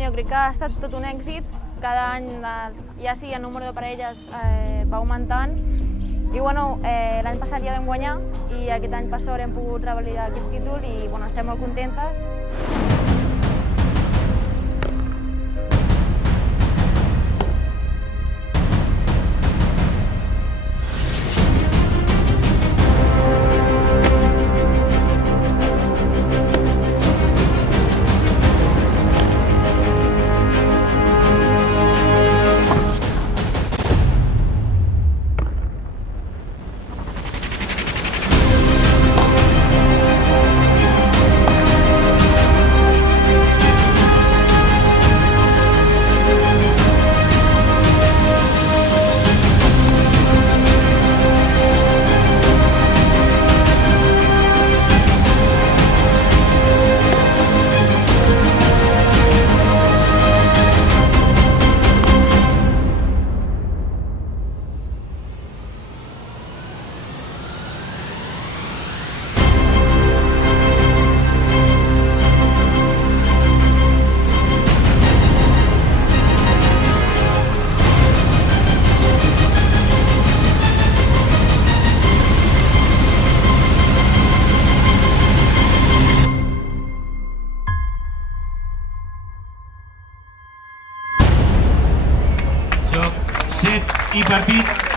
Bueno, jo crec que ha estat tot un èxit. Cada any, ja sí, el número de parelles va augmentant. I bueno, l'any passat ja vam guanyar i aquest any per sort hem pogut revalidar aquest títol i bueno, estem molt contentes. Joc, set i partit.